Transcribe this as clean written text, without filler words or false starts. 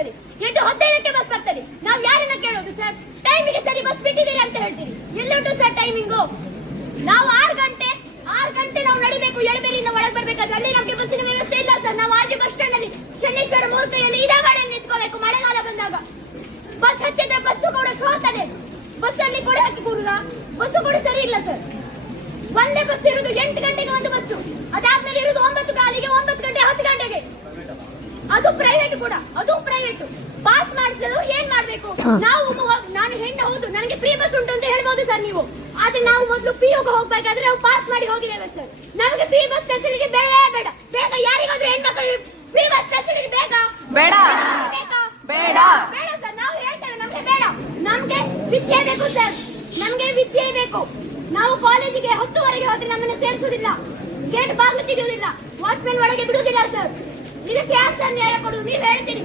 ಬರ್ತದೆ, 8:15ಕ್ಕೆ ಬಸ್ ಬರ್ತದೆ. ನಾವು ಯಾರನ್ನ ಕೇಳೋದು ಸರ್? ಟೈಮಿಗೆ ಸರಿ ಬಸ್ ಬಿಟ್ಟಿದ್ದೀರಿ ಅಂತ ಹೇಳ್ತೀರಿ. ಎಲ್ಲುಂಟು ಸರ್ ಟೈಮಿಂಗು? ನಾವು 6 ಗಂಟೆ ನಾವು ನಡಿಬೇಕು. ಎಳಬೇರಿಯಿಂದ ಒಳಗೆ ಬರ್ಬೇಕಾದ್ರೆ ಅಲ್ಲಿ ನಮಗೆ ಬಸ್ಸಿನ ವ್ಯವಸ್ಥೆ ಇಲ್ಲ ಸರ್. ನಾವು ಆಜಿ ಬಸ್ ಸ್ಟ್ಯಾಂಡ್ ಅಲ್ಲಿ ಶನೇಶ್ವರ ಮೂರ್ತಿಯಲ್ಲಿ ಇದೇ ಗಾಡಿಯಲ್ಲಿ ನಿಂತ್ಕೋಬೇಕು. ಮಳೆಗಾಲ ಬಂದಾಗ ಬಸ್ ಹತ್ತಿದ್ರೆ ಬಸ್ಸು ಕೂಡ ಸೋತದೆ. ಬಸ್ ಅಲ್ಲಿ ಕೊಡೆ ಹಾಕಿ ಕೂಡುದ? ಬಸ್ಸು ಕೂಡ ಸರಿ ಇಲ್ಲ ಸರ್. ಒಂದೇ ಬಸ್ ಇರುವುದು 8 ಗಂಟೆಗೆ ಒಂದು ಬಸ್ಸು, ಅದಾದ್ಮೇಲೆ ಇರುವುದು 9 ಕಾಲಿಗೆ, 9 ಗಂಟೆ 10 ಗಂಟೆಗೆ. ಅದು ಪ್ರೈವೇಟ್ ಕೂಡ, ಅದು ಪ್ರೈವೇಟ್. ಪಾಸ್ ಮಾಡಿಸಲು ಏನ್ ಮಾಡ್ಬೇಕು ನಾವು? ನಾನು ಹೆಣ್ಣು ಹೌದು, ನನಗೆ ಫ್ರೀ ಬಸ್ ಉಂಟು ಅಂತ ಹೇಳ್ಬೋದು ಸರ್ ನೀವು. ಆದ್ರೆ ನಾವು ಮೊದಲು ಪಿಯುಗೆ ಹೋಗ್ಬೇಕಾದ್ರೆ ನಾವು ಪಾಸ್ ಮಾಡಿ ಹೋಗಿದ್ದೇವೆ ಸರ್. ನಮಗೆ ಫ್ರೀ ಬಸ್ ಫೆಸಿಲಿಟಿ ಬೇಡವೇ ಬೇಡ. ಬೇಗ ಯಾರಿಗಾದ್ರೂ ಹೆಣ್ಮಕ್ಳು ಫ್ರೀ ಬಸ್ ಫೆಸಿಲಿಟಿ ಬೇಕಾ? ಬೇಡ ಬೇಡ ಬೇಡ ಸರ್. ನಾವು ಹೇಳ್ತೇವೆ ನಮ್ಗೆ ಬೇಡ. ನಮ್ಗೆ ವಿದ್ಯೆ ಬೇಕು ಸರ್, ನಮ್ಗೆ ವಿದ್ಯೆ ಬೇಕು. ನಾವು ಕಾಲೇಜಿಗೆ 10ವರೆಗೆ ಹೋದ್ರೆ ನಮ್ಮನ್ನು ಸೇರಿಸುವುದಿಲ್ಲ, ಗೇಟ್ ಬಾಗಿಲು ತೆಗೆಯುವುದಿಲ್ಲ, ವಾಚ್ಮೆನ್ ಒಳಗೆ ಬಿಡುವುದಿಲ್ಲ ಸರ್. ಇದಕ್ಕೆ ಯಾರು ಸರ್ ನ್ಯಾಯ ಕೊಡುವುದು? ನೀವು ಹೇಳ್ತೀರಿ.